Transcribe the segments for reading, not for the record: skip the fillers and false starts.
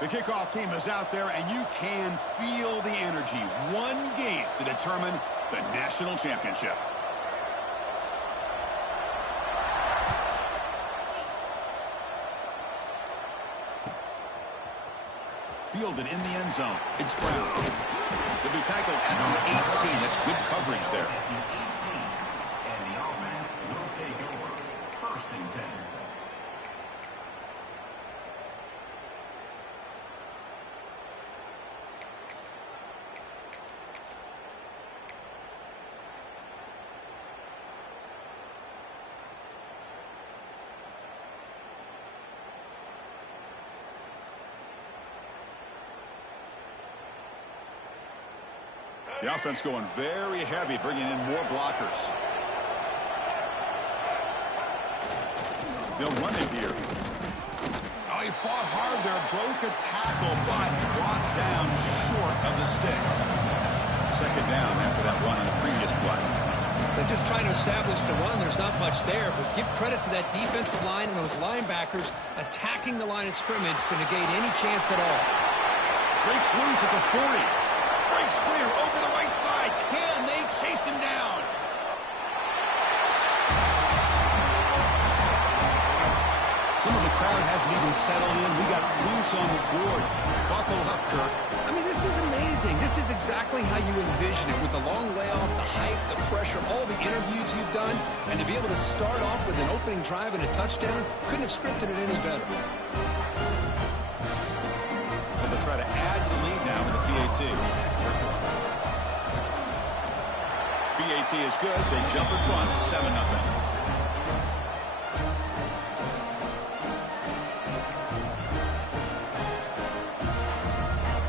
The kickoff team is out there, and you can feel the energy. One game to determine the national championship. Fielded in the end zone. It's Brown. He'll be tackled at the 18. That's good coverage there. And the offense will take over. 1st and 10. The offense going very heavy, bringing in more blockers. They'll run it here. Oh, he fought hard there, broke a tackle, but brought down short of the sticks. 2nd down after that run on the previous play. They're just trying to establish the run. There's not much there, but give credit to that defensive line and those linebackers attacking the line of scrimmage to negate any chance at all. Breaks loose at the 40. Breaks clear over the right side. Can they chase him down? Some of the crowd hasn't even settled in. We got points on the board. Buckle up, Kirk. I mean, this is amazing. This is exactly how you envision it, with the long layoff, the hype, the pressure, all the interviews you've done, and to be able to start off with an opening drive and a touchdown, couldn't have scripted it any better. And they'll try to add to the lead now with the PAT. PAT is good. They jump in front, 7-0.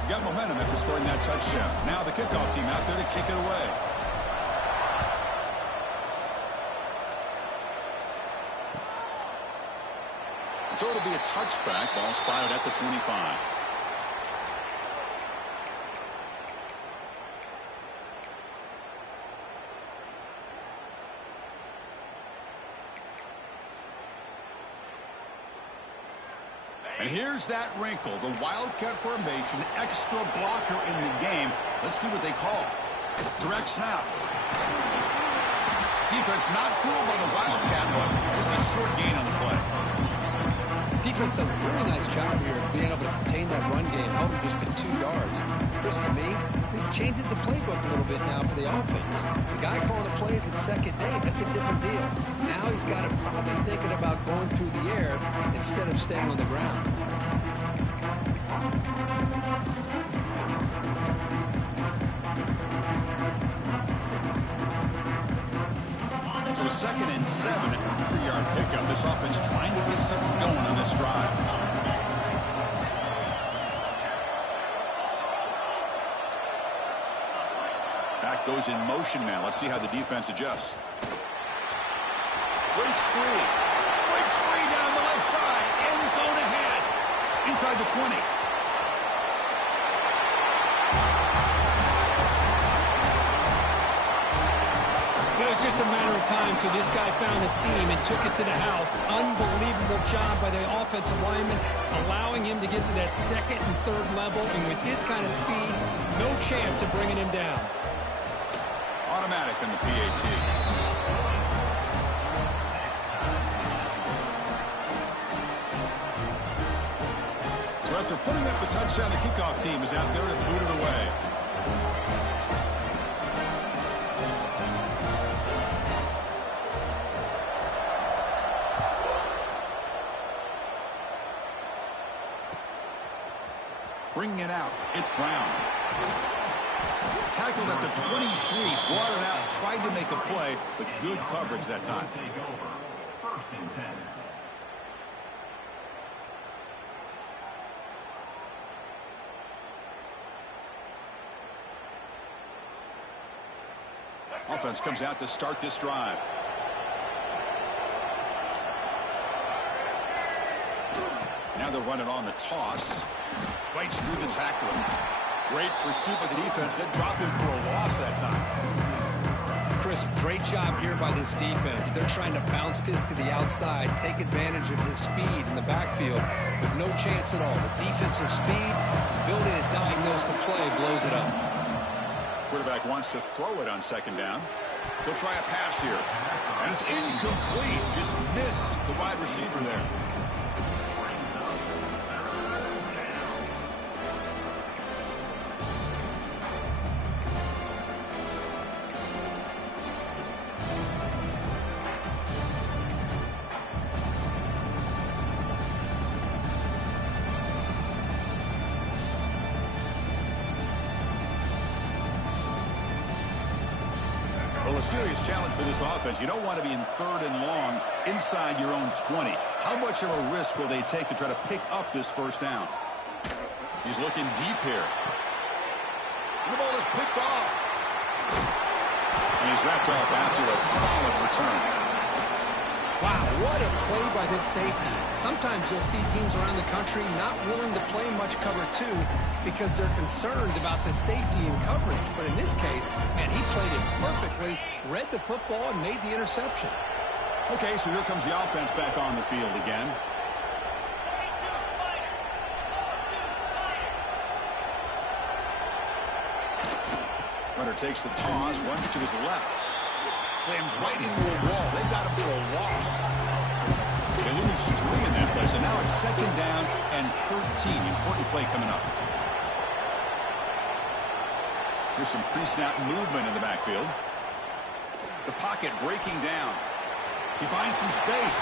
Got momentum after scoring that touchdown. Now the kickoff team out there to kick it away. So it'll be a touchback. Ball spotted at the 25. And here's that wrinkle, the Wildcat formation, extra blocker in the game. Let's see what they call. Direct snap. Defense not fooled by the Wildcat, but just a short gain on the play. Defense does a really nice job here of being able to contain that run game, held him just to 2 yards. Chris, to me, this changes the playbook a little bit now for the offense. The guy calling the plays at 2nd day, that's a different deal. Now he's got to probably thinking about going through the air instead of staying on the ground. So 2nd and 7 at the 3-yard pickup. This offense trying to get something going on this drive. Back goes in motion now. Let's see how the defense adjusts. Breaks free. Breaks free down the left side. End zone ahead. Inside the 20. It was just a matter of time till this guy found a seam and took it to the house. Unbelievable job by the offensive lineman, allowing him to get to that 2nd and 3rd level, and with his kind of speed, no chance of bringing him down. Automatic in the PAT. So after putting up the touchdown, the kickoff team is out there to boot it away. Bringing it out, it's Brown. Tackled at the 23, brought it out, tried to make a play, but good coverage that time. Take over. 1st and 10. Offense comes out to start this drive. Now they're running on the toss. Fights through the tackler. Great pursuit by the defense. That dropped him for a loss that time. Chris, Chris, great job here by this defense. They're trying to bounce this to the outside, take advantage of his speed in the backfield, with no chance at all. The defensive speed, ability to diagnose the play, blows it up. Quarterback wants to throw it on second down. They'll try a pass here. And it's incomplete. Just missed the wide receiver there. Well, a serious challenge for this offense. You don't want to be in third and long inside your own 20. How much of a risk will they take to try to pick up this first down? He's looking deep here. The ball is picked off. And he's wrapped up after a solid return. Wow, what a play by this safety. Sometimes you'll see teams around the country not willing to play much cover two because they're concerned about the safety and coverage. But in this case, man, he played it perfectly, read the football, and made the interception. Okay, so here comes the offense back on the field again. Runner takes the toss, runs to his left. Slams right into a wall. They've got him for a loss. They lose 3 in that play, so now it's second down and 13. Important play coming up. Here's some pre-snap movement in the backfield. The pocket breaking down. He finds some space.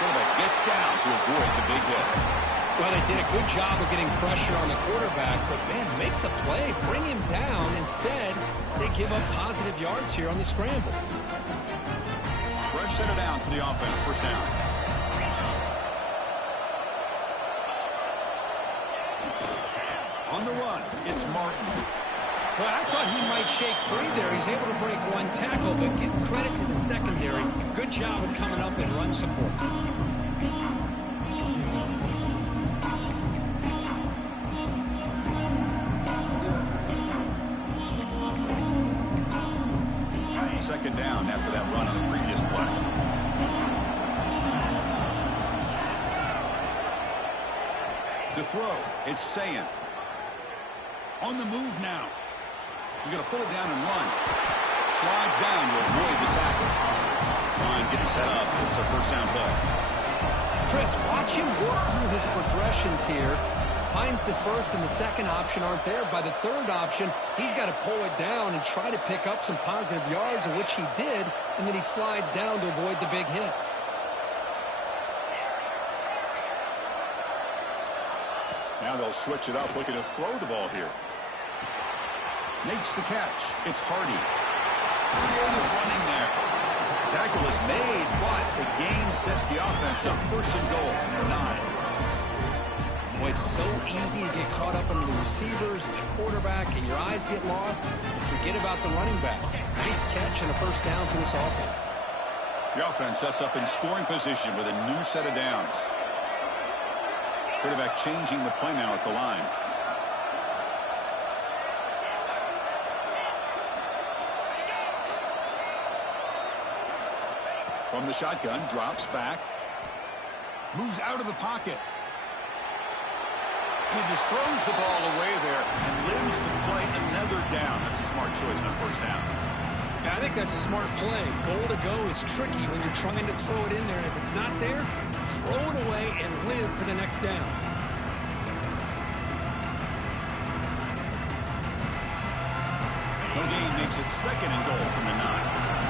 Quarterback gets down to avoid the big hit. Well, they did a good job of getting pressure on the quarterback, but, man, make the play, bring him down. Instead, they give up positive yards here on the scramble. Fresh set of downs for the offense, first down. On the run, it's Martin. Well, I thought he might shake free there. He's able to break one tackle, but give credit to the secondary. Good job of coming up and run support. Second down after that run on the previous play. To throw, it's Sayan. On the move now. He's going to pull it down and run. Slides down to avoid the tackle. This line getting set up. It's a first down play. Chris, watch him work through his progressions here. Finds the first and the second option aren't there. By the third option, he's got to pull it down and try to pick up some positive yards, of which he did, and then he slides down to avoid the big hit. Now they'll switch it up, looking to throw the ball here. Makes the catch. It's Hardy. Creative running there. Tackle is made, but the gain sets the offense up. First and goal from the 9. Boy, it's so easy to get caught up in the receivers and the quarterback, and your eyes get lost, and forget about the running back. Nice catch and a first down for this offense. The offense sets up in scoring position with a new set of downs. Quarterback changing the play now at the line. From the shotgun, drops back. Moves out of the pocket. He just throws the ball away there and lives to play another down. That's a smart choice on first down. Yeah, I think that's a smart play. Goal to go is tricky when you're trying to throw it in there. And if it's not there, throw it away and live for the next down. No gain makes it second and goal from the 9.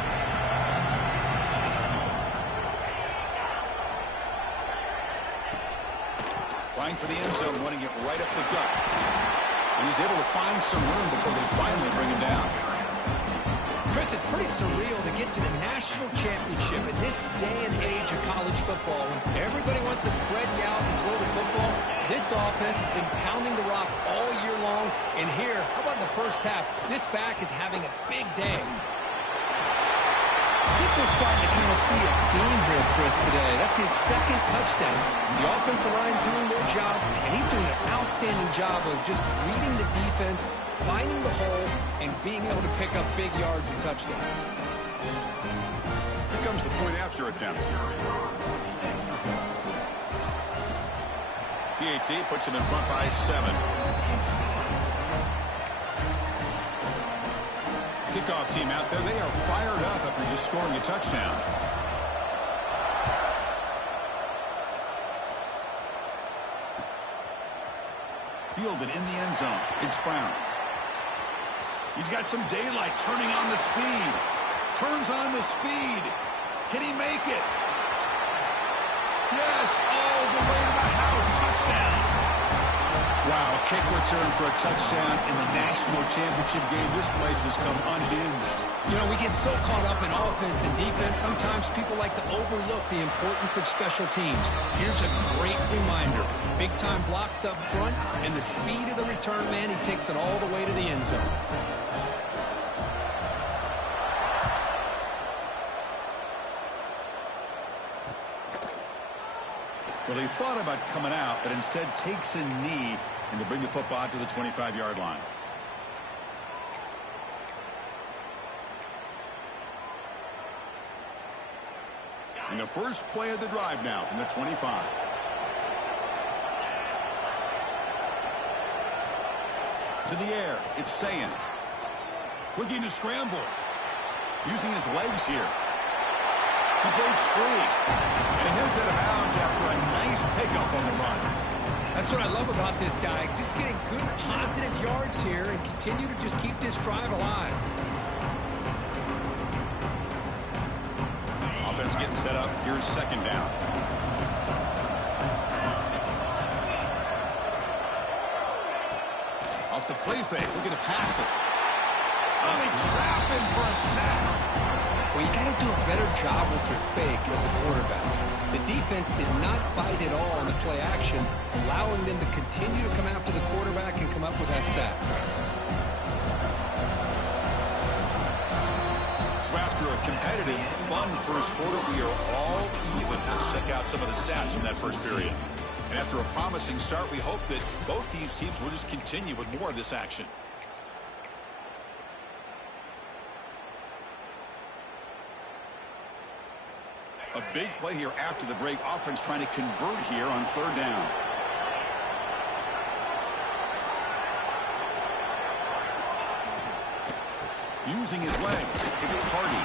Trying for the end zone, running it right up the gut. And he's able to find some room before they finally bring him down. Chris, it's pretty surreal to get to the national championship in this day and age of college football. When everybody wants to spread you out and throw the football, this offense has been pounding the rock all year long. And here, how about the first half? This back is having a big day. we're starting to kind of see a theme here, Chris, today. That's his second touchdown. The offensive line doing their job, and he's doing an outstanding job of just reading the defense, finding the hole, and being able to pick up big yards and touchdowns. Here comes the point after attempt. PAT puts him in front by 7. Kickoff team out there. They are fired up after just scoring a touchdown. Fielded in the end zone. It's Brown. He's got some daylight, turning on the speed. Turns on the speed. Can he make it? Yes, all the way to the house. Touchdown. Wow, a kick return for a touchdown in the national championship game. This place has come unhinged. You know, we get so caught up in offense and defense, sometimes people like to overlook the importance of special teams. Here's a great reminder. Big-time blocks up front, and the speed of the return man, he takes it all the way to the end zone. Well, he thought about coming out, but instead takes a knee and to bring the football to the 25-yard line. And the first play of the drive now from the 25. To the air, it's Sayan. Looking to scramble. Using his legs here. He breaks free. And he heads out of bounds after a nice pickup on the run. That's what I love about this guy. Just getting good, positive yards here and continue to just keep this drive alive. Offense getting set up. Here's second down. Off the play fake. Looking to pass it. Oh, they trap him for a sack. Well, you got to do a better job with your fake as a quarterback. The defense did not bite at all on the play action, allowing them to continue to come after the quarterback and come up with that sack. So after a competitive, fun first quarter, we are all even. Let's check out some of the stats from that first period. And after a promising start, we hope that both these teams will just continue with more of this action. A big play here after the break. Offense trying to convert here on third down. Using his legs, it's Hardy.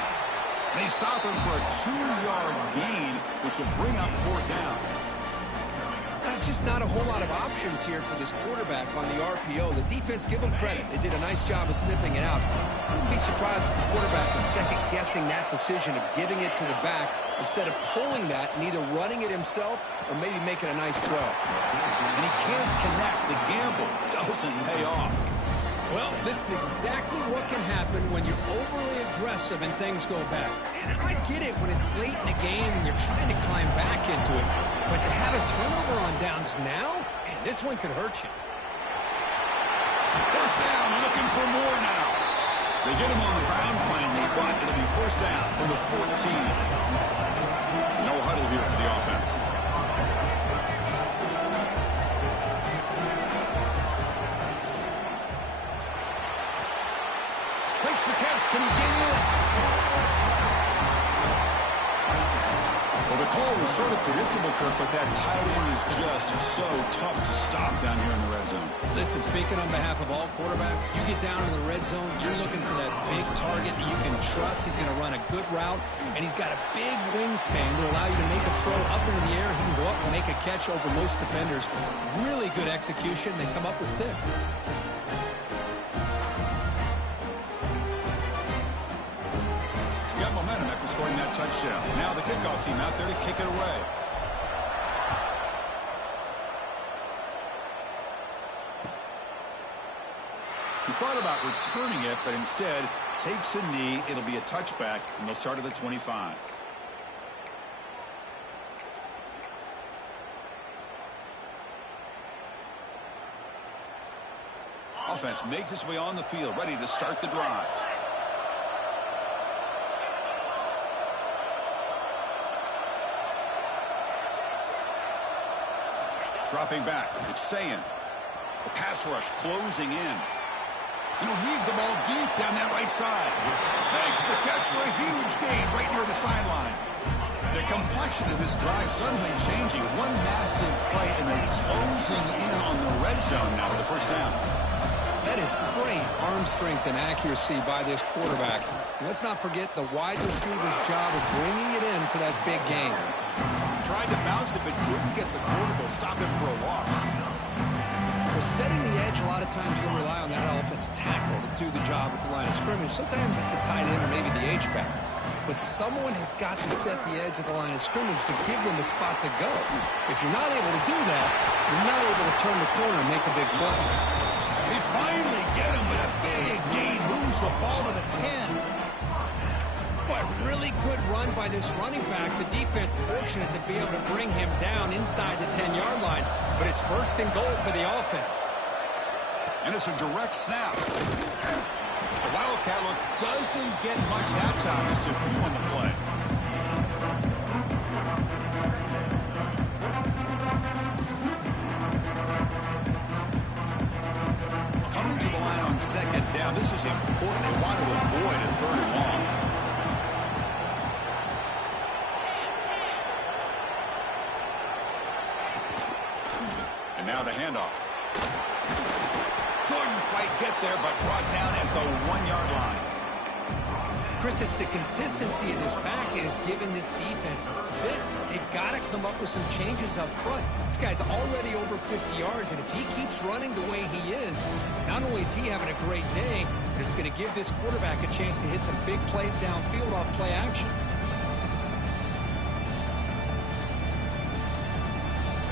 They stop him for a 2-yard gain, which will bring up fourth down. That's just not a whole lot of options here for this quarterback on the RPO. The defense, give them credit. They did a nice job of sniffing it out. I wouldn't be surprised if the quarterback is second-guessing that decision of giving it to the back instead of pulling that and either running it himself or maybe making a nice throw. And he can't connect. The gamble doesn't pay off. Well, this is exactly what can happen when you're overly aggressive and things go bad. And I get it when it's late in the game and you're trying to climb back into it. But to have a turnover on downs now, man, this one could hurt you. First down, looking for more now. They get him on the ground finally, but it'll be first down from the 14. No huddle here for the offense. Makes the catch. Can he get in? Well, the call was sort of predictable, Kirk, but that tight end is just so tough to stop down here in the red zone. Listen, speaking on behalf of all quarterbacks, you get down in the red zone, you're looking for that big target that you can trust. He's going to run a good route, and he's got a big wingspan to allow you to make a throw up into the air. He can go up and make a catch over most defenders. Really good execution. They come up with 6. Momentum after scoring that touchdown. Now the kickoff team out there to kick it away. He thought about returning it, but instead takes a knee. It'll be a touchback, and they'll start at the 25. Offense makes its way on the field, ready to start the drive. Dropping back, it's Sayin. The pass rush closing in. And he'll heave the ball deep down that right side. Makes the catch for a huge gain right near the sideline. The complexion of this drive suddenly changing. One massive play, and they're closing in on the red zone now with the first down. That is great arm strength and accuracy by this quarterback. Let's not forget the wide receiver's job of bringing it in for that big game. Tried to bounce it, but couldn't get the cortical. Stop him for a loss. Well, setting the edge, a lot of times you'll rely on that offensive tackle to do the job at the line of scrimmage. Sometimes it's a tight end or maybe the H-back. But someone has got to set the edge of the line of scrimmage to give them a spot to go. If you're not able to do that, you're not able to turn the corner and make a big play. They finally get him, but a big gain moves the ball to the 10. Boy, really good run by this running back. The defense fortunate to be able to bring him down inside the 10-yard line. But it's first and goal for the offense. And it's a direct snap. The Wildcat look doesn't get much that time. Just a few on the play. Coming to the line on second down. This is important. They want to avoid a third and long. And now the handoff. Couldn't quite get there, but brought down at the 1-yard line. Chris, it's the consistency of this back is giving this defense fits. They've got to come up with some changes up front. This guy's already over 50 yards, and if he keeps running the way he is, not only is he having a great day, but it's going to give this quarterback a chance to hit some big plays downfield off play action.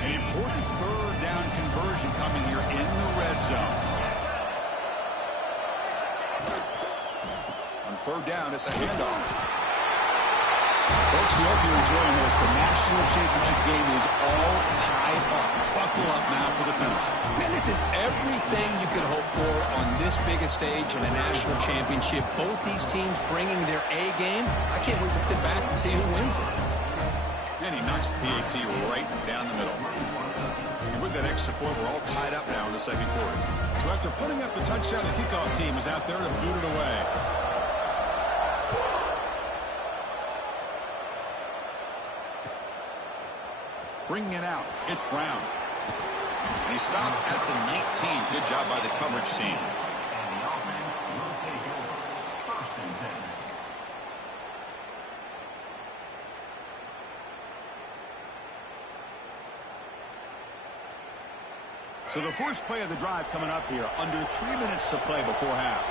An important third down conversion coming here in the red zone. On third down, it's a handoff. Folks, we hope you're enjoying this. The national championship game is all tied up. Buckle up now for the finish. Man, this is everything you could hope for on this biggest stage in a national championship. Both these teams bringing their A game. I can't wait to sit back and see who wins it. And he knocks the PAT right down the middle. And with that extra point, we're all tied up now in the second quarter. So after putting up a touchdown, the kickoff team is out there to boot it away. Bringing it out, it's Brown. And he stopped at the 19. Good job by the coverage team. And the offense will take over. First and 10. So the first play of the drive coming up here. Under 3 minutes to play before half.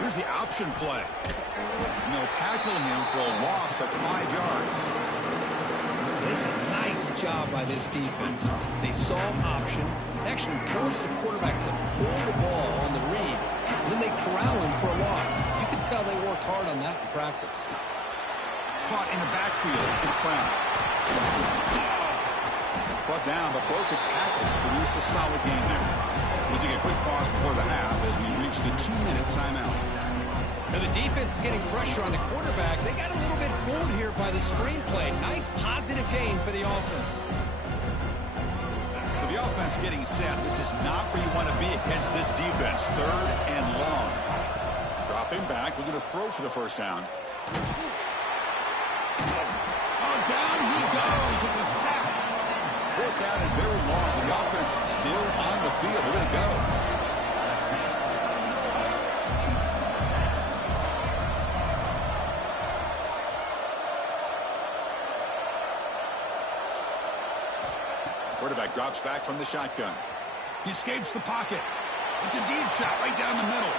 Here's the option play. And they'll tackle him for a loss of 5 yards. It's a nice job by this defense. They saw option, actually forced the quarterback to pull the ball on the read, and then they corral him for a loss. You can tell they worked hard on that in practice. Caught in the backfield. It's Brown. Brought down, but broke a tackle. Produced a solid game there. We'll take a quick pause before the half as we reach the 2-minute timeout. Now the defense is getting pressure on the quarterback. They got a little bit fooled here by the screenplay. Nice positive gain for the offense. So the offense getting set. This is not where you want to be against this defense. Third and long. Dropping back. We're going to throw for the first down. Oh, down he goes. It's a sack. Fourth down and very long. But the offense still on the field. We're going to go. Quarterback drops back from the shotgun. He escapes the pocket. It's a deep shot right down the middle.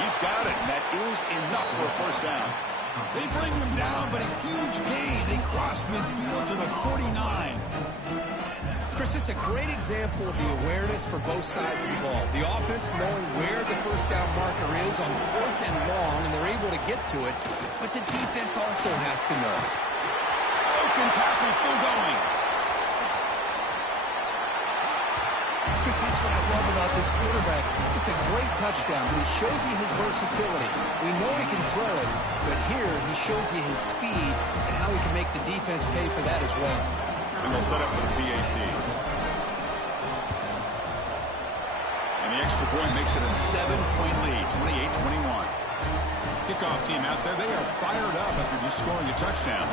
He's got it, and that is enough for a first down. They bring him down, but a huge gain. They cross midfield to the 49. Chris, this is a great example of the awareness for both sides of the ball. The offense knowing where the first down marker is on fourth and long, and they're able to get to it. But the defense also has to know. Broken tackle still going. Chris, that's what I love about this quarterback. It's a great touchdown, but he shows you his versatility. We know he can throw it, but here he shows you his speed and how he can make the defense pay for that as well. And they'll set up for the PAT. And the extra point makes it a 7-point lead, 28-21. Kickoff team out there, they are fired up after just scoring a touchdown.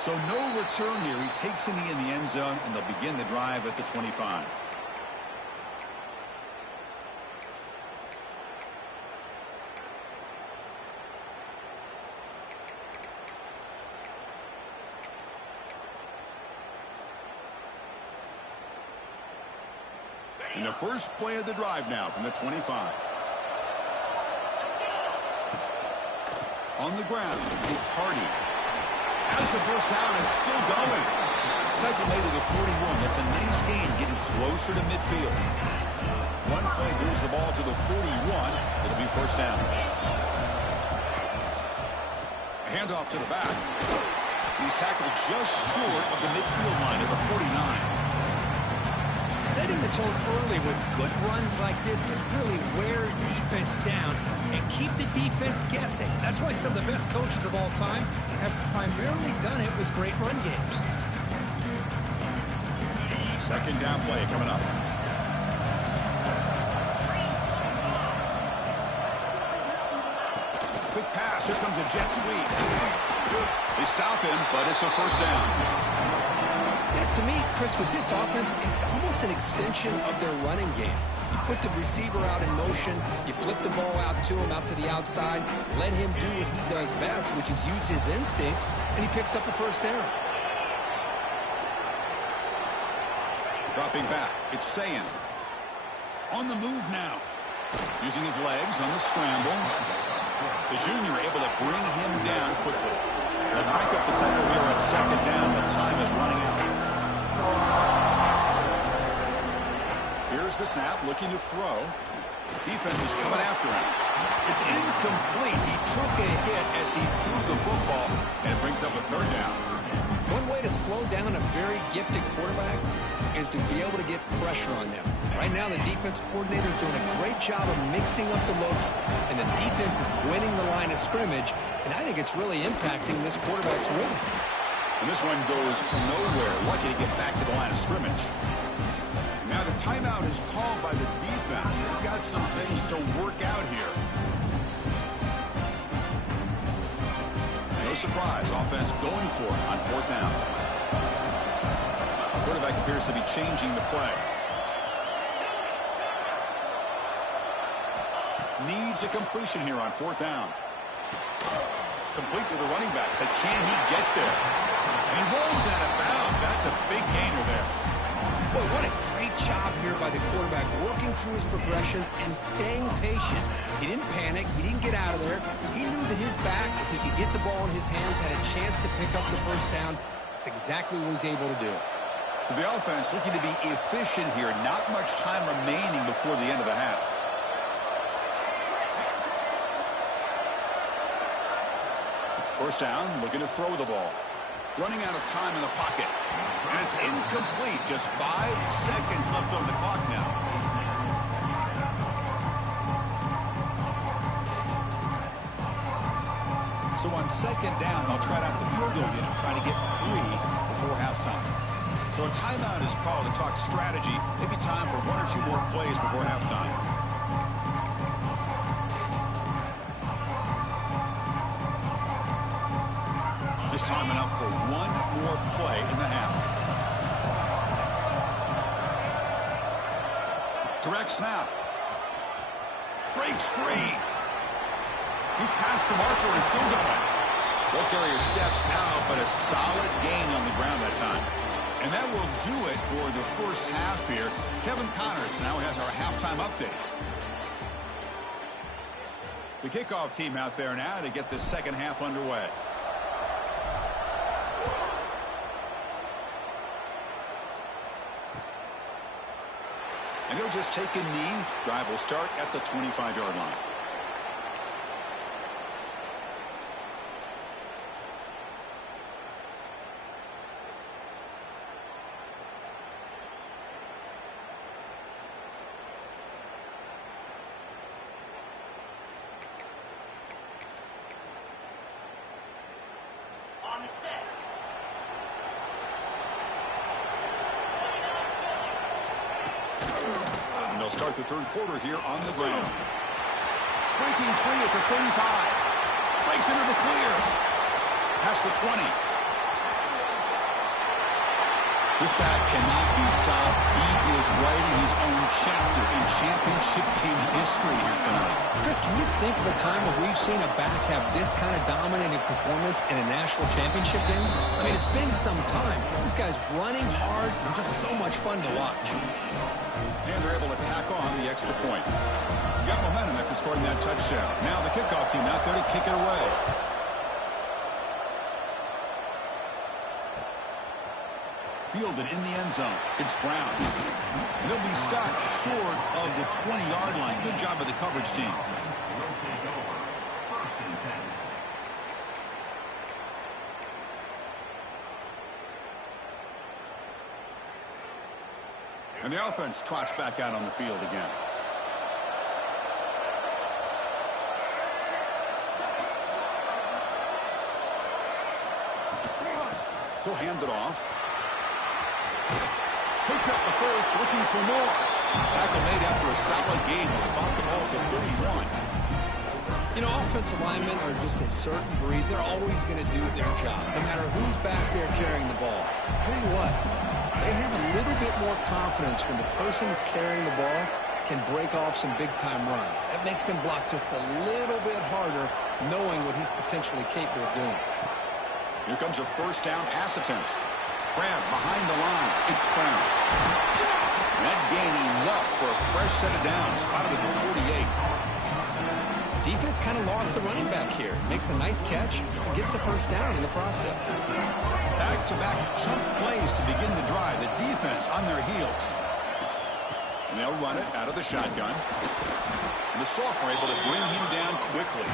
So no return here. He takes a knee in the end zone, and they'll begin the drive at the 25. And the first play of the drive now from the 25. On the ground, it's Hardy. Has the first down and still going. Touch it made to the 41. That's a nice gain, getting closer to midfield. One play moves the ball to the 41. It'll be first down. A handoff to the back. He's tackled just short of the midfield line at the 49. Setting the tone early with good runs like this can really wear defense down and keep the defense guessing. That's why some of the best coaches of all time have primarily done it with great run games. Second down play coming up. Quick pass. Here comes a jet sweep. They stop him, but it's a first down. Yeah, to me, Chris, with this offense, it's almost an extension of their running game. You put the receiver out in motion, you flip the ball out to him, out to the outside, let him do what he does best, which is use his instincts, and he picks up a first down. Dropping back, it's Sayin. On the move now. Using his legs on the scramble. The junior able to bring him down quickly. They'll crank up the tempo here on second down. The time is running out. Here's the snap, looking to throw. Defense is coming after him. It's incomplete. He took a hit as he threw the football, and it brings up a third down. One way to slow down a very gifted quarterback is to be able to get pressure on them. Right now, the defense coordinator is doing a great job of mixing up the looks, and the defense is winning the line of scrimmage, and I think it's really impacting this quarterback's rhythm. And this one goes nowhere. Lucky to get back to the line of scrimmage. And now the timeout is called by the defense. They've got some things to work out here. No surprise, offense going for it on fourth down. The quarterback appears to be changing the play. Needs a completion here on fourth down. Complete to the running back, but can he get there? And he rolls out of bounds. That's a big gainer there. Boy, what a great job here by the quarterback, working through his progressions and staying patient. He didn't panic. He didn't get out of there. He knew that his back, if he could get the ball in his hands, had a chance to pick up the first down. That's exactly what he was able to do. So the offense looking to be efficient here. Not much time remaining before the end of the half. First down, looking to throw the ball. Running out of time in the pocket. And it's incomplete. Just 5 seconds left on the clock now. So on second down, they'll try out the field goal unit, trying to get 3 before halftime. So a timeout is called to talk strategy. Maybe time for 1 or 2 more plays before halftime. This time enough for 1 more play in the half. Direct snap. Breaks free. He's past the marker and still going. Ball carrier steps out, but a solid gain on the ground that time. And that will do it for the first half here. Kevin Connors now has our halftime update. The kickoff team out there now to get this second half underway. And he'll just take a knee. Drive will start at the 25-yard line. And they'll start the third quarter here on the ground. Breaking free at the 35. Breaks into the clear. Past the 20. This back cannot be stopped. He is writing his own chapter in championship game history here tonight. Chris, can you think of a time where we've seen a back have this kind of dominating performance in a national championship game? I mean, it's been some time. This guy's running hard and just so much fun to watch. And they're able to tack on the extra point. Got momentum after scoring that touchdown. Now the kickoff team out there to kick it away. Fielded in the end zone. It's Brown. And he'll be stopped short of the 20-yard line. Good job by the coverage team. And the offense trots back out on the field again. He'll hand it off. Picks up the first, looking for more. Tackle made after a solid gain. Will spot the ball to 31. You know, offensive linemen are just a certain breed. They're always going to do their job, no matter who's back there carrying the ball. I'll tell you what, they have a little bit more confidence when the person that's carrying the ball can break off some big-time runs. That makes them block just a little bit harder, knowing what he's potentially capable of doing. Here comes a first down pass attempt. Grab behind the line. It's Brown. That gain enough for a fresh set of downs. Spotted at the 48. Defense kind of lost the running back here. Makes a nice catch. Gets the first down in the process. Back-to-back chunk plays to begin the drive. The defense on their heels. And they'll run it out of the shotgun. And the Salk were able to bring him down quickly.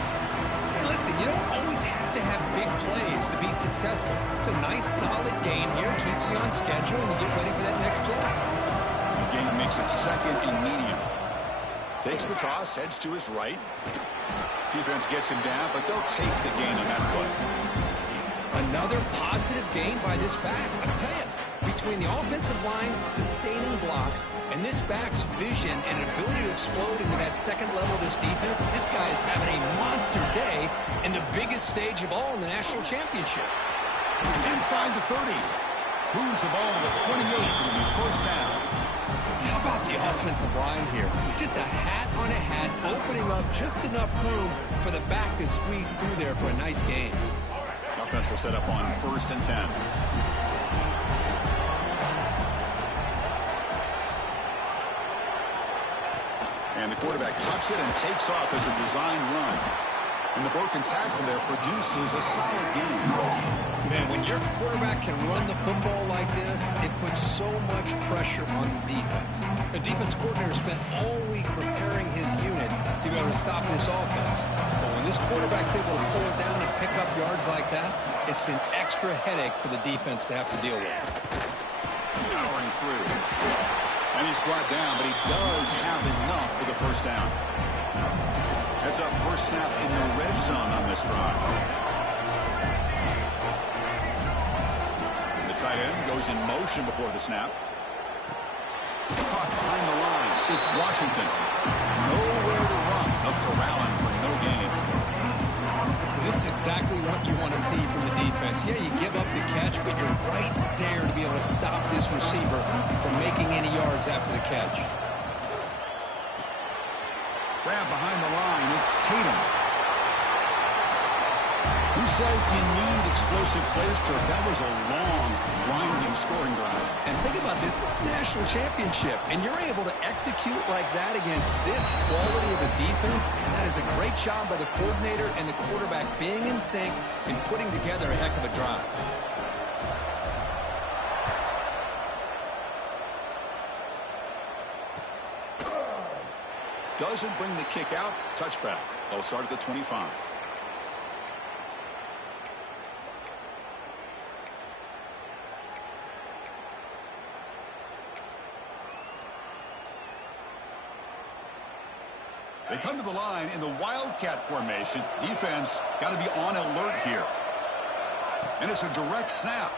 Hey, listen, you don't always have to have big plays to be successful. It's a nice, solid gain here. Keeps you on schedule, and you get ready for that next play. The gain makes it second and medium. Takes the toss, heads to his right. Defense gets him down, but they'll take the gain on that play. Another positive gain by this back. I tell you, between the offensive line sustaining blocks and this back's vision and ability to explode into that second level of this defense, this guy is having a monster day in the biggest stage of all in the national championship. Inside the 30. Moves the ball to the 28. It'll be first down. How about the offensive line here? Just a hat on a hat, opening up just enough room for the back to squeeze through there for a nice gain. Offense will set up on first and 10. And the quarterback tucks it and takes off as a design run. And the broken tackle there produces a solid gain. Man, when your quarterback can run the football like this, it puts so much pressure on the defense. The defense coordinator spent all week preparing his unit to be able to stop this offense. But when this quarterback's able to pull it down and pick up yards like that, it's an extra headache for the defense to have to deal with. Powering through. And he's brought down, but he does have enough for the first down. Heads up, first snap in the red zone on this drive. And the tight end goes in motion before the snap. Caught behind the line. It's Washington. Nowhere to run. They'll corral him for no gain. This is exactly what you want to see from the defense. Yeah, you give up the catch, but you're right there to be able to stop this receiver from making any yards after the catch. Grab behind the line. It's Tatum. Who says you need explosive plays, Kirk? That was a long, grinding scoring drive. And think about this. This is a national championship, and you're able to execute like that against this quality of a defense, and that is a great job by the coordinator and the quarterback being in sync and putting together a heck of a drive. Doesn't bring the kick out. Touchback. They'll start at the 25. They come to the line in the Wildcat formation. Defense got to be on alert here. And it's a direct snap.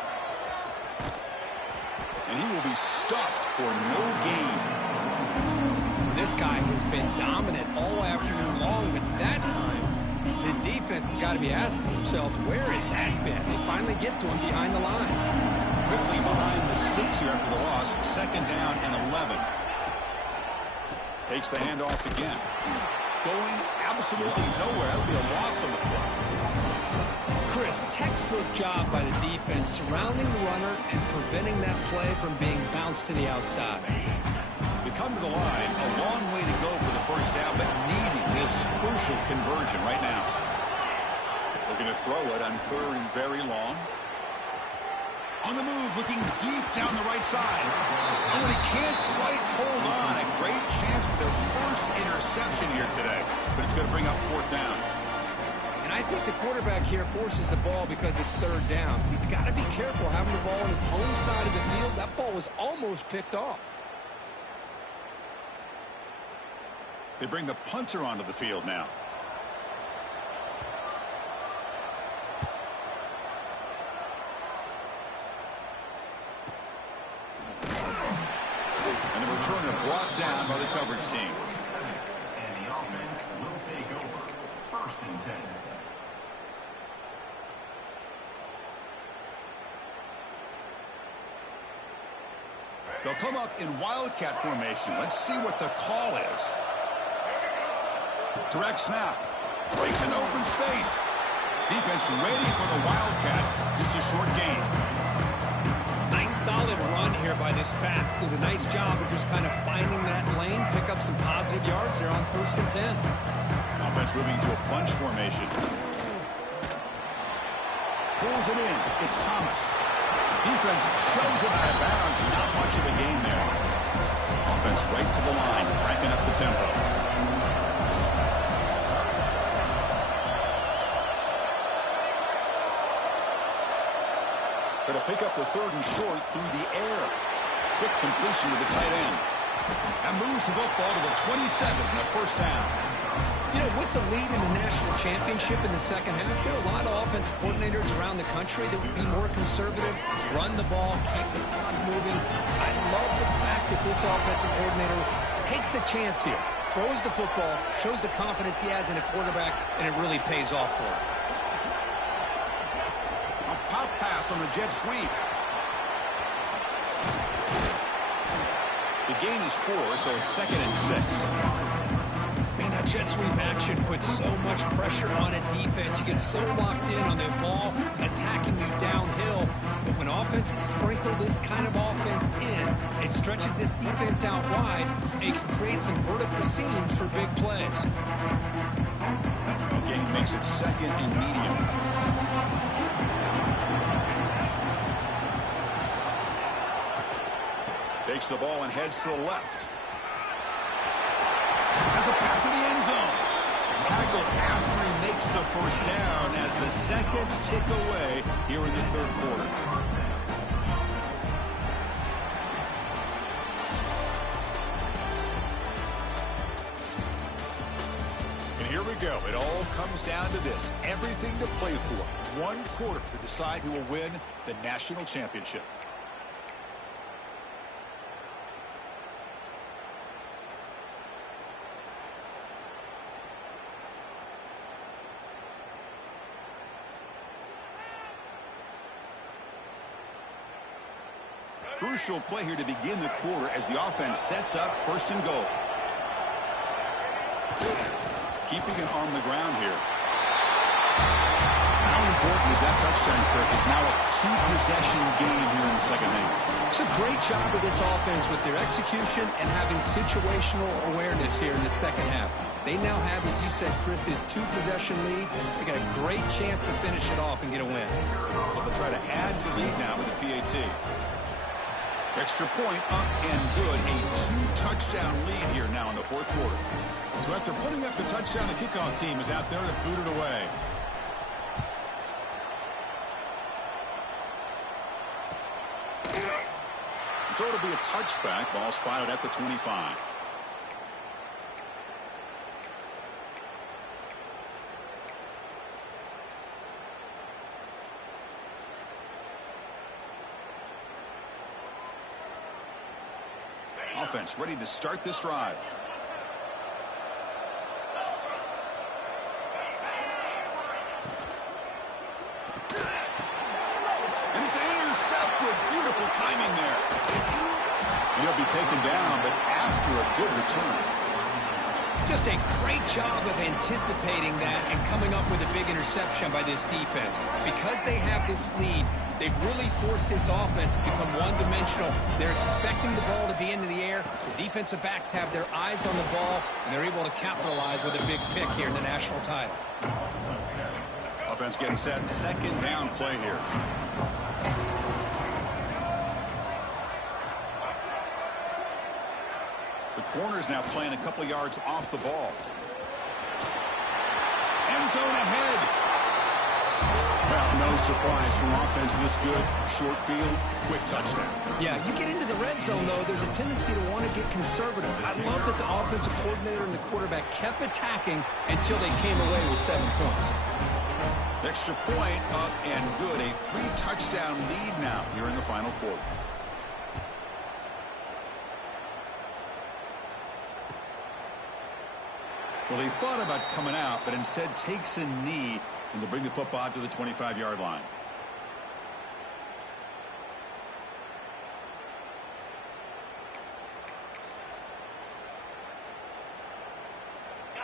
And he will be stuffed for no gain. this guy has been dominant all afternoon long, but that time, the defense has got to be asking themselves, where has that been? They finally get to him behind the line. Quickly behind the sticks here after the loss. 2nd down and 11. Takes the handoff again. Going absolutely nowhere. That would be a loss on the play. Chris, textbook job by the defense surrounding the runner and preventing that play from being bounced to the outside. We come to the line, a long way to go for the first down, but needing this crucial conversion right now. We're going to throw it on 3rd and very long. On the move, looking deep down the right side. Oh, and he can't quite hold on. A great chance for their first interception here today, but it's going to bring up 4th down. And I think the quarterback here forces the ball because it's 3rd down. He's got to be careful having the ball on his own side of the field. That ball was almost picked off. They bring the punter onto the field now. And the returner brought down by the coverage team. And the offense will take over. 1st and 10. They'll come up in Wildcat formation. Let's see what the call is. Direct snap. Breaks into open space. Defense ready for the Wildcat. Just a short gain. Nice solid run here by this back. Did a nice job of just kind of finding that lane, pick up some positive yards there on 1st and 10. Offense moving to a bunch formation. Pulls it in. It's Thomas. Defense shows it out of bounds. Not much of a gain there. Offense right to the line, cranking up the tempo. Going to pick up the 3rd and short through the air. Quick completion to the tight end. That moves the football to the 27 and a 1st down. You know, with the lead in the national championship in the 2nd half, there are a lot of offensive coordinators around the country that would be more conservative, run the ball, keep the clock moving. I love the fact that this offensive coordinator takes a chance here, throws the football, shows the confidence he has in a quarterback, and it really pays off for him. A pop pass on the jet sweep. The gain is 4, so it's 2nd and 6. Man, that jet sweep action puts so much pressure on a defense. You get so locked in on the ball attacking you downhill. But when offenses sprinkle this kind of offense in, it stretches this defense out wide and can create some vertical seams for big plays. The gain makes it 2nd and medium. Takes the ball and heads to the left. Has a path to the end zone. Tackle after he makes the 1st down as the seconds tick away here in the 3rd quarter. And here we go. It all comes down to this. Everything to play for. 1 quarter to decide who will win the national championship. Crucial play here to begin the quarter as the offense sets up 1st and goal. Keeping it on the ground here. How important is that touchdown, Kirk? It's now a 2-possession game here in the 2nd half. It's a great job of this offense with their execution and having situational awareness here in the 2nd half. They now have, as you said, Chris, this 2-possession lead. They got a great chance to finish it off and get a win. Well, they'll try to add to the lead now with the PAT. Extra point up and good. A 2-touchdown lead here now in the 4th quarter. So after putting up the touchdown, the kickoff team is out there to boot it away. So it'll be a touchback. Ball spotted at the 25. Offense ready to start this drive. Little timing there. He'll be taken down, but after a good return. Just a great job of anticipating that and coming up with a big interception by this defense. Because they have this lead, they've really forced this offense to become one-dimensional. They're expecting the ball to be into the air. The defensive backs have their eyes on the ball, and they're able to capitalize with a big pick here in the national title. Offense getting set. Second down play here. The corner's now playing a couple yards off the ball. End zone ahead. Well, no surprise from offense this good. Short field, quick touchdown. Yeah, you get into the red zone, though, there's a tendency to want to get conservative. I love that the offensive coordinator and the quarterback kept attacking until they came away with 7 points. Extra point up and good. A 3-touchdown lead now here in the final quarter. Well, he thought about coming out, but instead takes a knee, and they'll bring the football out to the 25-yard line.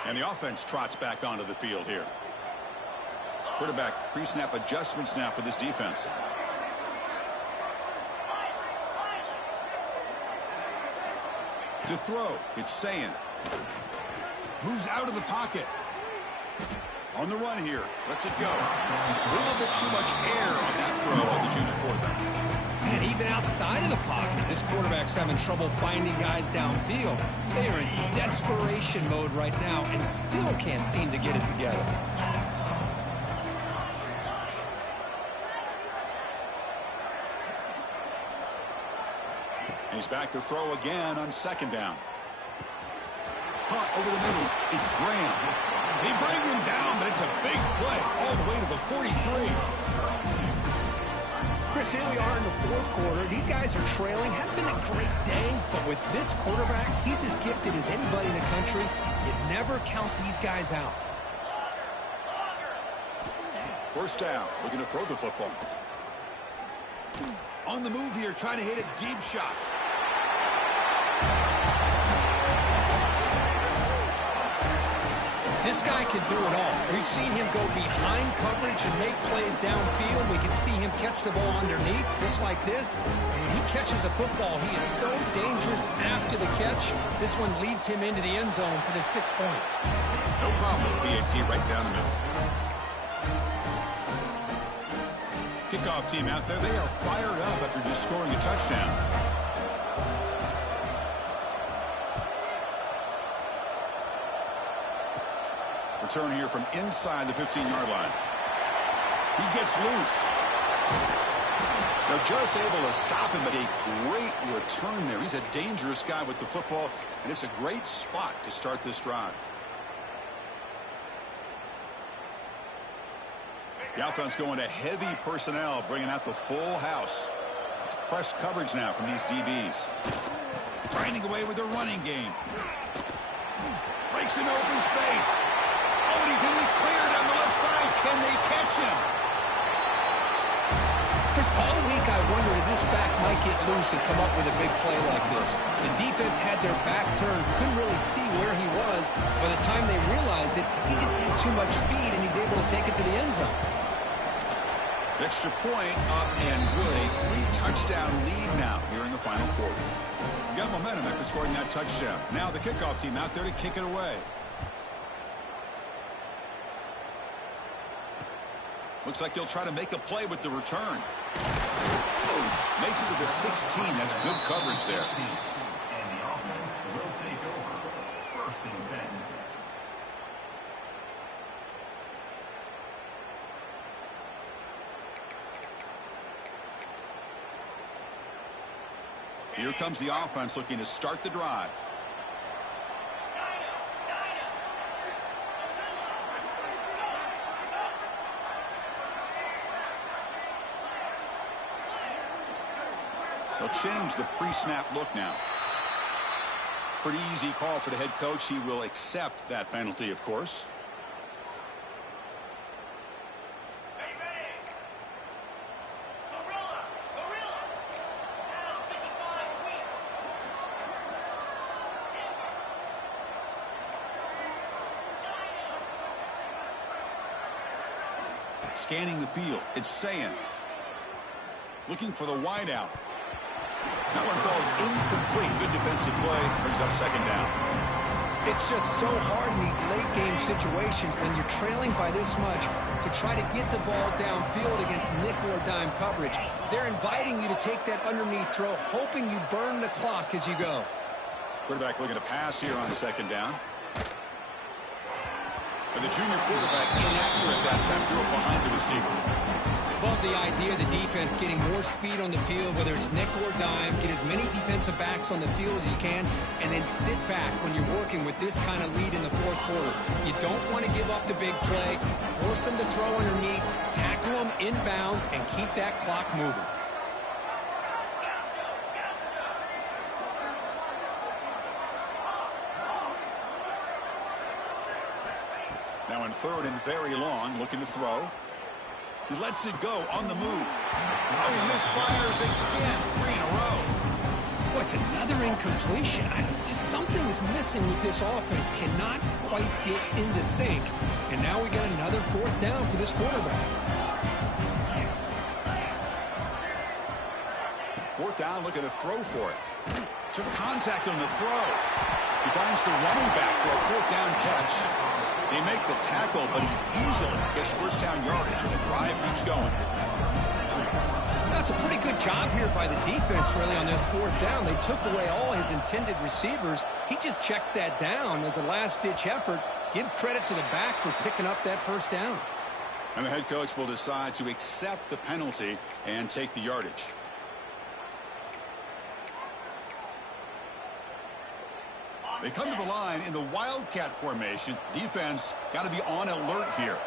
And the offense trots back onto the field here. Quarterback pre-snap adjustments now for this defense. To throw, it's Sayin. Moves out of the pocket. On the run here. Lets it go. A little bit too much air on that throw of the junior quarterback. And even outside of the pocket, this quarterback's having trouble finding guys downfield. They are in desperation mode right now and still can't seem to get it together. He's back to throw again on second down. Caught over the middle. It's Graham. He brings him down, but it's a big play all the way to the 43. Chris, here we are in the fourth quarter. These guys are trailing. Hadn't been a great day, but with this quarterback, he's as gifted as anybody in the country. You never count these guys out. First down. Looking to throw the football. On the move here, trying to hit a deep shot. This guy can do it all. We've seen him go behind coverage and make plays downfield. We can see him catch the ball underneath, just like this. And when he catches a football, he is so dangerous after the catch. This one leads him into the end zone for the 6 points. No problem. BAT right down the middle. Kickoff team out there. They are fired up after just scoring a touchdown. Return here from inside the 15-yard line. He gets loose. They're just able to stop him, but a great return there. He's a dangerous guy with the football, and it's a great spot to start this drive. The offense going to heavy personnel, bringing out the full house. It's press coverage now from these DBs. Grinding away with their running game. Breaks into open space. Oh, and he's in the clear down the left side. Can they catch him? Chris, all week I wondered if this back might get loose and come up with a big play like this. The defense had their back turned, couldn't really see where he was. By the time they realized it, he just had too much speed, and he's able to take it to the end zone. Extra point up and good. A 3-touchdown lead now here in the final quarter. You got momentum after scoring that touchdown. Now the kickoff team out there to kick it away. Looks like he'll try to make a play with the return. Oh, makes it to the 16. That's good coverage there. And the offense will take over. First and 10. Here comes the offense looking to start the drive. They'll change the pre-snap look now. Pretty easy call for the head coach. He will accept that penalty, of course. Scanning the field. It's Sayin. Looking for the wideout. That one falls incomplete. Good defensive play. Brings up second down. It's just so hard in these late-game situations when you're trailing by this much to try to get the ball downfield against nickel or dime coverage. They're inviting you to take that underneath throw, hoping you burn the clock as you go. Quarterback looking to pass here on second down. And the junior quarterback inaccurate that time, threw it behind the receiver. Love the idea of the defense getting more speed on the field, whether it's nickel or dime, get as many defensive backs on the field as you can, and then sit back when you're working with this kind of lead in the fourth quarter. You don't want to give up the big play, force them to throw underneath, tackle them inbounds, and keep that clock moving. Now in third and very long, looking to throw. He lets it go on the move. Oh, he misfires again. 3 in a row. What's another incompletion? Just something is missing with this offense. Cannot quite get into sync. And now we got another fourth down for this quarterback. Fourth down, looking to throw for it. Took contact on the throw. He finds the running back for a fourth down catch. They make the tackle, but he easily gets first down yardage, and the drive keeps going. That's a pretty good job here by the defense, really, on this fourth down. They took away all his intended receivers. He just checks that down as a last-ditch effort. Give credit to the back for picking up that first down. And the head coach will decide to accept the penalty and take the yardage. They come to the line in the Wildcat formation. Defense got to be on alert here.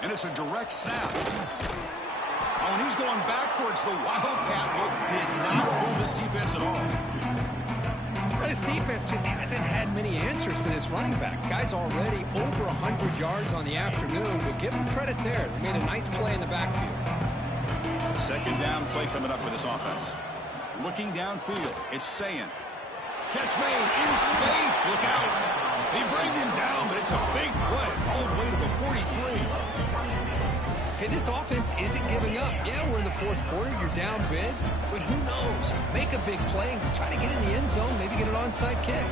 And it's a direct snap. Oh, and he's going backwards. The Wildcat look did not fool this defense at all. Well, this defense just hasn't had many answers for this running back. Guy's already over 100 yards on the afternoon, but give him credit there. They made a nice play in the backfield. Second down play coming up for this offense. Looking downfield, it's Sayin. Catch made in space. Look out. He brings him down, but it's a big play all the way to the 43. Hey, this offense isn't giving up. Yeah, we're in the fourth quarter. You're down big, but who knows? Make a big play, try to get in the end zone, maybe get an onside kick.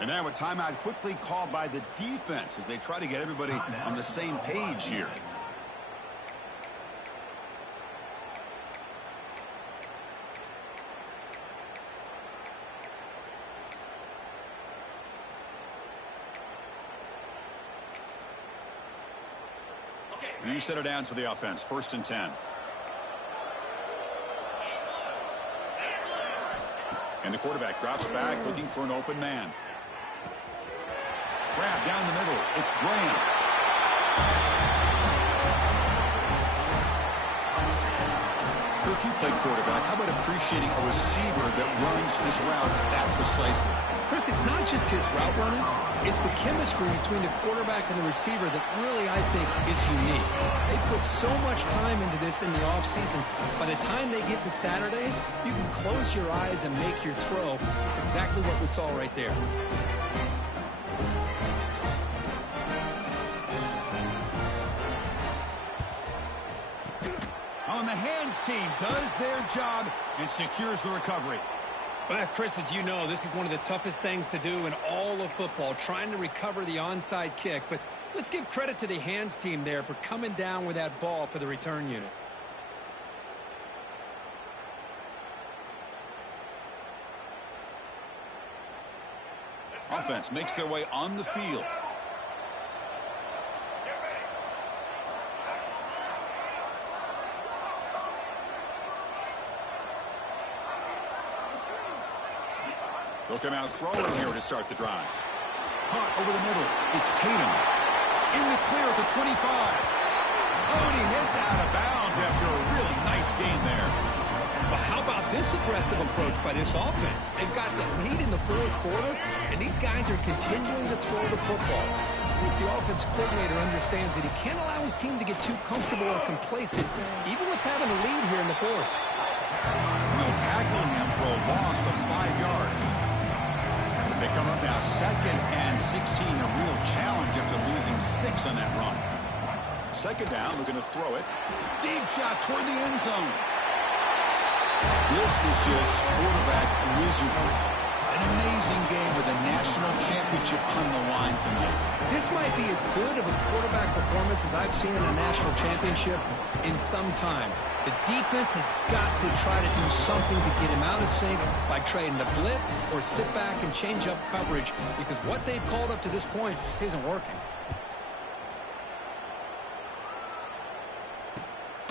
And now a timeout quickly called by the defense as they try to get everybody on the same page here. You set it down to the offense. 1st and 10. And the quarterback drops back looking for an open man. Grab down the middle. It's Graham. Kirk, you played quarterback. How about appreciating a receiver that runs his routes that precisely? Chris, it's not just his route running. It's the chemistry between the quarterback and the receiver that really, I think, is unique. They put so much time into this in the offseason. By the time they get to Saturdays, you can close your eyes and make your throw. It's exactly what we saw right there. On the hands team does their job and secures the recovery. Well, Chris, as you know, this is one of the toughest things to do in all of football, trying to recover the onside kick. But let's give credit to the hands team there for coming down with that ball for the return unit. Offense makes their way on the field. They'll come out throwing here to start the drive. Caught over the middle. It's Tatum. In the clear at the 25. Oh, and he hits out of bounds after a really nice gain there. But how about this aggressive approach by this offense? They've got the lead in the fourth quarter, and these guys are continuing to throw the football. I think the offense coordinator understands that he can't allow his team to get too comfortable or complacent, even with having a lead here in the fourth. Well, tackling him for a loss of 5 yards. They come up now 2nd and 16, a real challenge after losing 6 on that run. 2nd down, looking to throw it. Deep shot toward the end zone. This is just quarterback wizardry. An amazing game with a national championship on the line tonight. This might be as good of a quarterback performance as I've seen in a national championship in some time. The defense has got to try to do something to get him out of sync by trading the blitz or sit back and change up coverage, because what they've called up to this point just isn't working.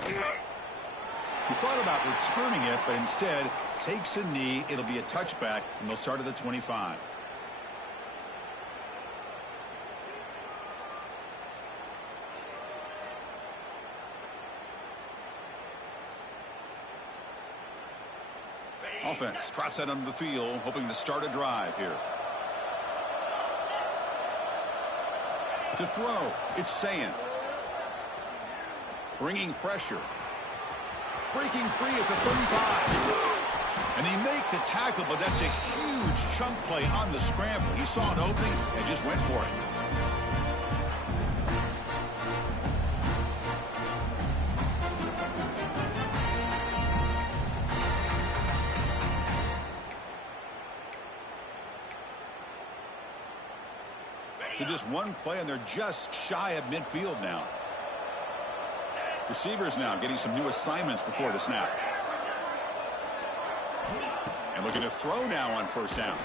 He thought about returning it, but instead takes a knee. It'll be a touchback, and they'll start at the 25. Offense trots that under the field, hoping to start a drive here. To throw, it's Sayin. Bringing pressure. Breaking free at the 35. And they make the tackle, but that's a huge chunk play on the scramble. He saw an opening and just went for it. So just one play, and they're just shy of midfield now. Receivers now getting some new assignments before the snap. And looking to throw now on 1st down.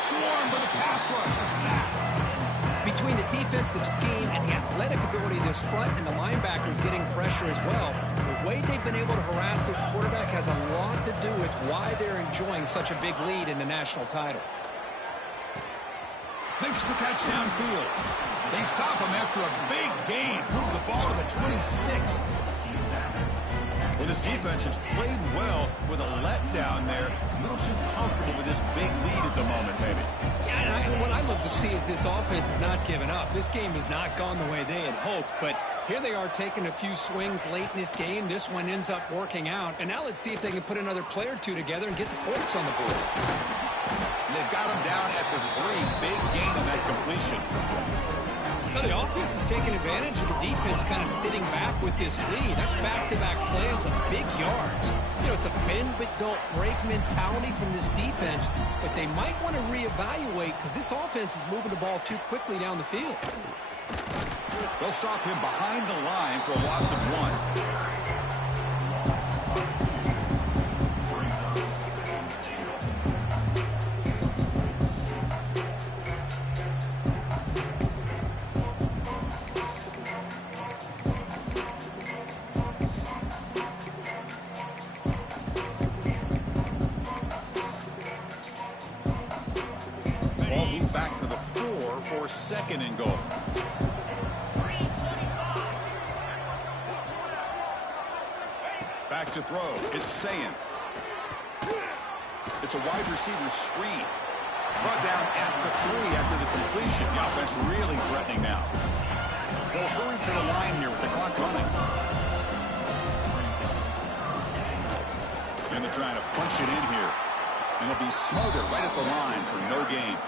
Swarm for the pass rush. A sack. Between the defensive scheme and the athletic ability of this front and the linebackers getting pressure as well, the way they've been able to harass this quarterback has a lot to do with why they're enjoying such a big lead in the national title. Makes the catch downfield. They stop him after a big gain. Move the ball to the 26. Well, this defense has played well with a letdown there. A little too comfortable with this big lead at the moment, maybe. Yeah, and what I love to see is this offense is not giving up. This game has not gone the way they had hoped, but here they are taking a few swings late in this game. This one ends up working out, and now let's see if they can put another play or two together and get the points on the board. They've got him down at the 3. Big gain on that completion. Now the offense is taking advantage of the defense kind of sitting back with this lead. That's back-to-back plays of big yards. You know, it's a bend but don't break mentality from this defense, but they might want to reevaluate because this offense is moving the ball too quickly down the field. They'll stop him behind the line for a loss of 1. Ball moved back to the 4 for 2nd and goal. Back to throw. It's Sayin. It's a wide receiver screen. Brought down at the 3 after the completion. The offense really threatening now. They'll hurry to the line here with the clock running. And they're trying to punch it in here. And it'll be smothered right at the line for no gain.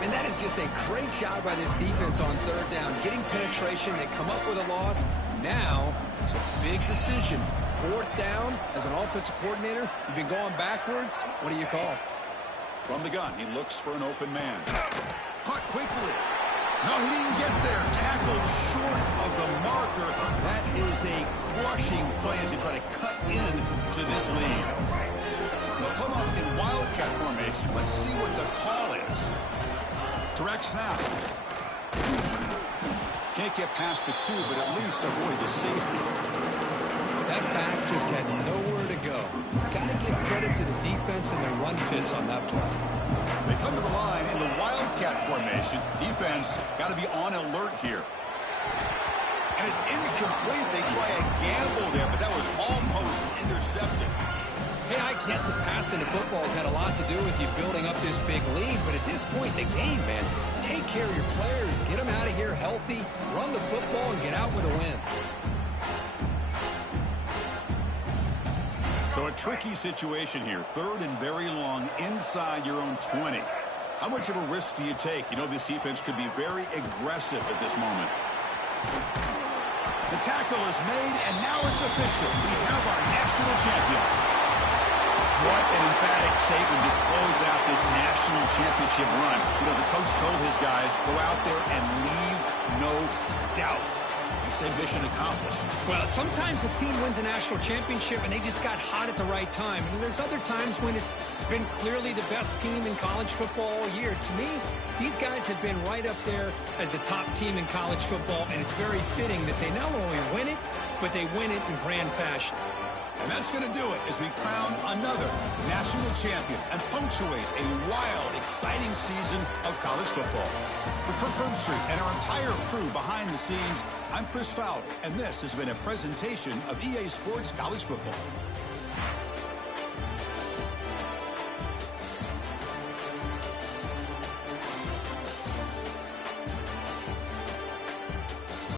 And that is just a great job by this defense on 3rd down. Getting penetration, they come up with a loss. Now, it's a big decision. 4th down, as an offensive coordinator, you've been going backwards. What do you call? From the gun, he looks for an open man. Caught quickly. No, he didn't get there. Tackled short of the marker. That is a crushing play as they try to cut in to this lead. They'll come up in wildcat formation. Let's see what the call is. Direct snap. Can't get past the 2, but at least avoid the safety. That back just had nowhere to go. Got to give credit to the defense and their run fits on that play. They come to the line in the wildcat formation. Defense got to be on alert here. And it's incomplete. They try a gamble there, but that was almost intercepted. Hey, I get the passing of football has had a lot to do with you building up this big lead, but at this point in the game, man, take care of your players, get them out of here healthy, run the football, and get out with a win. So a tricky situation here. Third and very long inside your own 20. How much of a risk do you take? You know, this defense could be very aggressive at this moment. The tackle is made, and now it's official. We have our national champions. What an emphatic statement to close out this national championship run. You know, the coach told his guys, go out there and leave no doubt. He said mission accomplished. Well, sometimes a team wins a national championship and they just got hot at the right time. And there's other times when it's been clearly the best team in college football all year. To me, these guys have been right up there as the top team in college football, and it's very fitting that they not only win it, but they win it in grand fashion. And that's going to do it as we crown another national champion and punctuate a wild, exciting season of college football. For Kirk Herbstreit and our entire crew behind the scenes, I'm Chris Fowler, and this has been a presentation of EA Sports College Football.